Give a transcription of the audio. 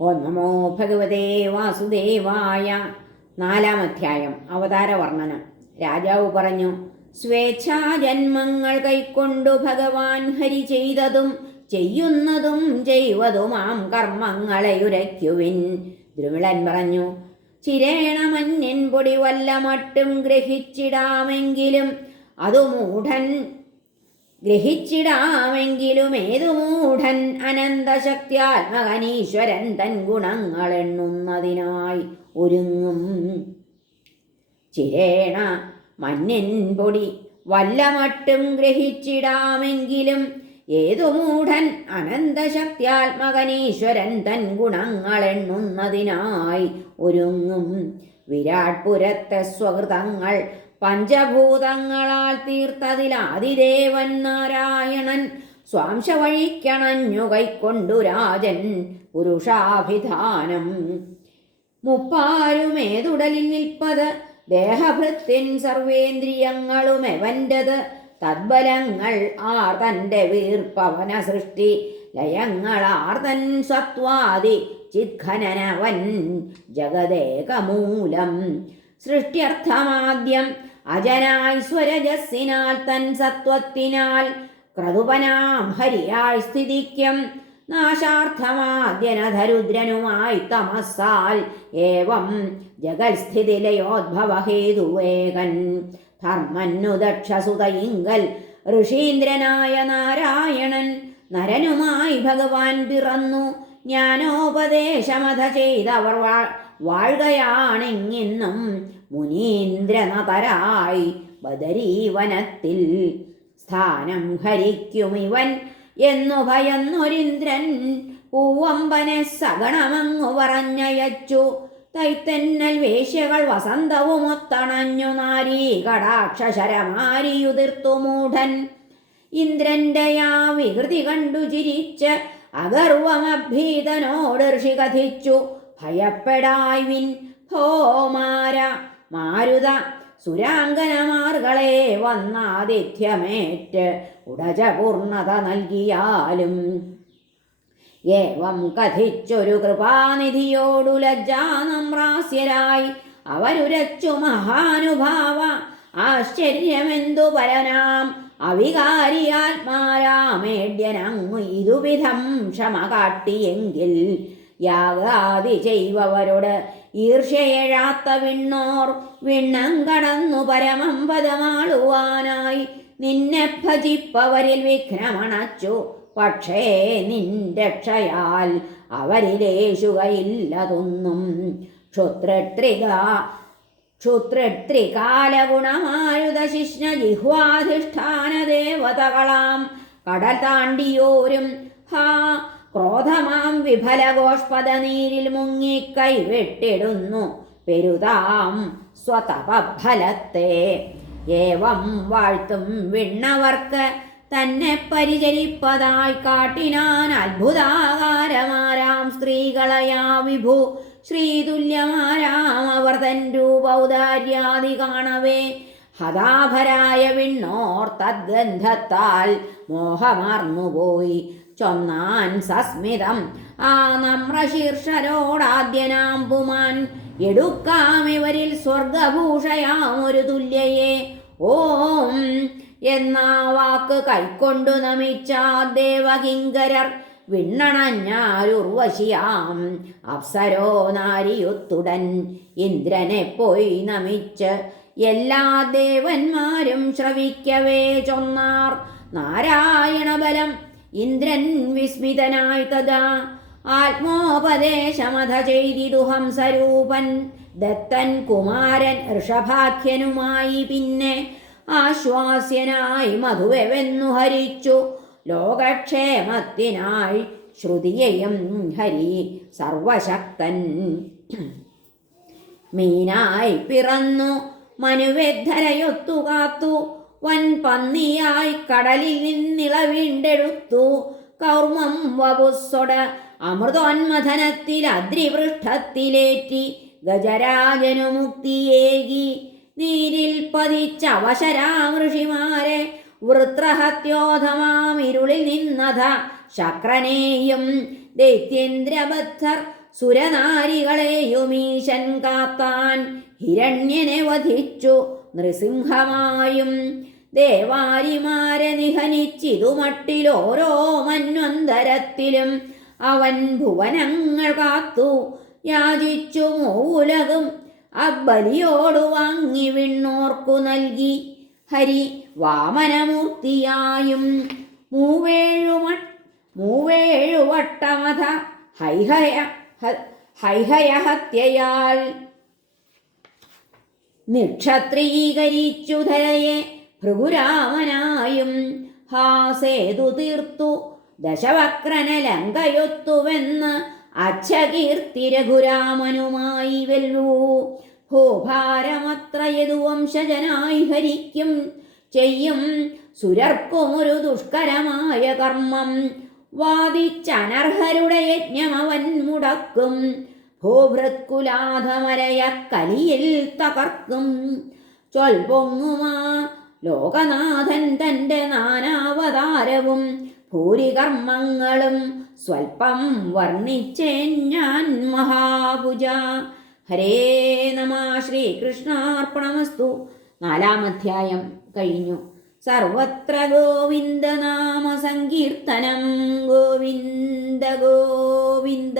ഓ നമോ ഭഗവതേ വാസുദേവായ. നാലാം അധ്യായം അവതാര വർണനം രാജാവ് പറഞ്ഞു സ്വേച്ഛാജന്മങ്ങൾ കൈക്കൊണ്ടു ഭഗവാൻ ഹരി ചെയ്തതും ചെയ്യുന്നതും ചെയ്വതുമാം കർമ്മങ്ങളെ ഉരയ്ക്കുവിൻ. ദ്രുവിളൻ പറഞ്ഞു ചിരേണമന്യൻ പൊടി വല്ല മട്ടും ഗ്രഹിച്ചിടാമെങ്കിലും അതു മൂഢൻ ഗ്രഹിച്ചിടാമെങ്കിലും ഏതു മൂഢൻ അനന്തശക്തിയാത്മകനീശ്വരൻ തൻ ഗുണങ്ങൾ എണ്ണുന്നതിനായി ഒരുങ്ങും. ചിരേണ മഞ്ഞൻ പൊടി വല്ല മട്ടും ഗ്രഹിച്ചിടാമെങ്കിലും ഏതു മൂഢൻ അനന്തശക്തിയാത്മകനീശ്വരൻ തൻ ഗുണങ്ങൾ എണ്ണുന്നതിനായി ഒരുങ്ങും. വിരാട് പുരത്തെ സ്വകൃതങ്ങൾ പഞ്ചഭൂതങ്ങളാൽ തീർത്തതിൽ ആദിദേവൻ നാരായണൻ സ്വാംശ വഴിക്കണഞ്ഞു കൈക്കൊണ്ടു രാജൻ പുരുഷാഭിധാനം. മുപ്പാരുമേതുടലിൽ നിൽപ്പത് ദേഹഭൃത്തിൻ സർവേന്ദ്രിയങ്ങളും എവന്റത്? തദ്ബലങ്ങൾ ആർ തന്റെ വീർപ്പവന സൃഷ്ടി. ലയങ്ങൾ ആർ തൻ സത്വാദി ചിത്ഖനനവൻ ജഗദേകമൂലം. സൃഷ്ട്യർത്ഥമാദ്യം അജനായി സ്വരജസ്സിനാൽ തൻ സത്വത്തിനാൽ ക്രതുപനാം ഹരിയായി സ്ഥിതിക്യം നാശാർത്ഥമാദ്യനധരുദ്രനുമായി തമസാൽ ഏവം ജഗത്സ്ഥിതിലയോദ്ഭവഹേതുവേകൻ ധർമ്മന്നു ദക്ഷസുത ഇങ്കൽ ഋഷീന്ദ്രനായ നാരായണൻ നരനുമായി ഭഗവാൻ പിറന്നു. ജ്ഞാനോപദേശമത ചെയ്തവർ വാ- വാഴുകയാണെങ്ങിന്നും മുനീന്ദ്രനതരായി ബദരീവനത്തിൽ സ്ഥാനം ഹരിക്കുമിവൻ എന്നു ഭയന്നൊരിന്ദ്രൻ പൂവമ്പനെ സഗണമങ്ങു പറഞ്ഞയച്ചു. തൈത്തന്നൽ വേശ്യകൾ വസന്തവുമൊത്തണഞ്ഞു നാരീ കടാക്ഷരമാരിയുതിർത്തു മൂഢൻ. ഇന്ദ്രന്റെ ആ വികൃതി കണ്ടു ചിരിച്ച് അഗർവമഭീതനോട് ഋഷി കഥിച്ചു. ഭയപ്പെടായ്വിൻ മാരുത സുരാംഗനമാർകളെ വന്നാതിഥ്യമേറ്റ് ഉടജ പൂർണത നൽകിയാലും ഏവം കഥിച്ചൊരു കൃപാനിധിയോടു ലജ്ജാനമ്രാസ്യരായി അവരുരച്ചു മഹാനുഭാവ ആശ്ചര്യമെന്തു പരനാം അവികാരിയാത്മാരാമേഡ്യനങ്ങു ഇതുവിധം ക്ഷമ കാട്ടിയെങ്കിൽ യാഗാതി ചെയ്വവരോട് ഈർഷ്യയെഴാത്ത വിണ്ണോർ വിണ്ണം കടന്നു പരമം പദമാളുവാനായി നിന്നെ ഭജിപ്പവരിൽ വിഘ്നമണച്ചു. പക്ഷേ നിന്റെ ക്ഷയാൽ അവരിലേശുകയില്ലതൊന്നും ക്ഷുത്രത്രിക ക്ഷുത്രത്രികാലഗുണമാരുതശിഷ്ണ ജിഹ്വാധിഷ്ഠാന ദേവതകളാം. കടൽ താണ്ടിയോരും ഹാ ക്രോധമാം വിഫല ഗോഷ്പദ നീരിൽ മുങ്ങി കൈവിട്ടിടുന്നു പെരുതാം സ്വതപഫലത്തെ. ഏവം വാഴ്ത്തും വിണ്ണവർക്ക് തന്നെ പരിചരിപ്പതായി കാട്ടിനാൻ അത്ഭുതാകാരമാരാം സ്ത്രീകളയാ വിഭു. ശ്രീതുല്യമാരാം അവർ തൻ രൂപൗദാര്യാദി കാണവേ. ഹതാഭരായ വിണ്ണോർ തദ്ഗന്ധത്താൽ മോഹമാർന്നുപോയി. ചൊന്നാൻ സസ്മിതം. ആ നമ്രശീർഷരോടാദ്യനാം പുമാൻ എടുക്കാം ഇവരിൽ സ്വർഗഭൂഷയാം ഒരു തുല്യയെ. ഓം എന്നാ വാക്ക് കൈക്കൊണ്ടു നമിച്ച ദേവകിങ്കരർ വിണ്ണണഞ്ഞാരുർവശിയാം. അപ്സരോ നാരിയുത്തുടൻ ഇന്ദ്രനെ പോയി നമിച്ച് എല്ലാ ദേവന്മാരും ശ്രവിക്കവേ ചൊന്നാർ. നാരായണബലം ഇന്ദ്രൻ വിസ്മിതനായി തഥാ ആത്മോപദേശമധ ചെയ്തിടു ഹംസരൂപൻ. ദത്തൻ കുമാരൻ ഋഷഭാഖ്യനുമായി പിന്നെ ആശ്വാസ്യനായി മധുവെവെന്നു ഹരിച്ചു. ലോകക്ഷേമത്തിനായി ശ്രുതിയെയും ഹരി സർവശക്തൻ. മീനായി പിറന്നു. മനുവെദ്ധരയൊത്തു കാത്തു. വൻ പന്നിയായി കടലിൽ നിന്നിളവീണ്ടെടുത്തു. കൗർമ്മം വപുസ്സൊട അമൃതോന്മഥനത്തിൽ അദ്രിപൃഷ്ഠത്തിലേറ്റി ഗജരാജനു മുക്തിയേകി. നീരിൽ പതിച്ച അവശരാം ഋഷിമാരെ വൃത്രഹത്യോധമാം ഇരുളിൽ നിന്നഥ ശക്രനെയും ദൈത്യേന്ദ്രബദ്ധർ സുരനാരികളെയുമീശൻ കാത്താൻ ഹിരണ്യനെ വധിച്ചു. നൃസിംഹമായും ദേവാരിമാരെ നിഹനിച്ചിതു മട്ടിലോരോ മന്വന്തരത്തിലും അവൻ ഭുവനങ്ങൾ കാത്തു യാചിച്ചു മൂലകും അബ്ബലിയോടു വാങ്ങി വിണ്ണോർക്കു നൽകി. ഹരി വാമനമൂർത്തിയായും മൂവേഴുമ മൂവേഴുവട്ടമഥ ഹൈഹയ ഹ- ഹൈഹയഹത്യയാൽ നിക്ഷത്രീകരിച്ചു ധരയെ ഭൃഗുരാമനായും ഹാസേതു തീർത്തു. ദശവക്രന ലങ്കയൊത്തുവെന്ന് അച്ഛകീർത്തി രഘുരാമനുമായി വെല്ലൂ. ഭൂഭാരമത്ര യദുവംശജനായി ഹരിക്കും ചെയ്യും. സുരർക്കുമൊരു ദുഷ്കരമായ കർമ്മം. വാദിച്ചനർഹരുടെ യജ്ഞം അവൻ മുടക്കും. ഭൂഭൃത്കുലാധമരയ കലിയിൽ തകർക്കും. ചൊൽപൊങ്ങുമാ ലോകനാഥൻ തന്റെ നാനാവതാരവും ഭൂരികർമ്മങ്ങളും സ്വൽപ്പം വർണിച്ചേൻ ഞാൻ മഹാപുജ. ഹരേ നമ ശ്രീകൃഷ്ണാർപ്പണമസ്തു. നാലാം അധ്യായം കഴിഞ്ഞു. സർവത്ര ഗോവിന്ദനാമ സങ്കീർത്തനം. ഗോവിന്ദ ഗോവിന്ദ.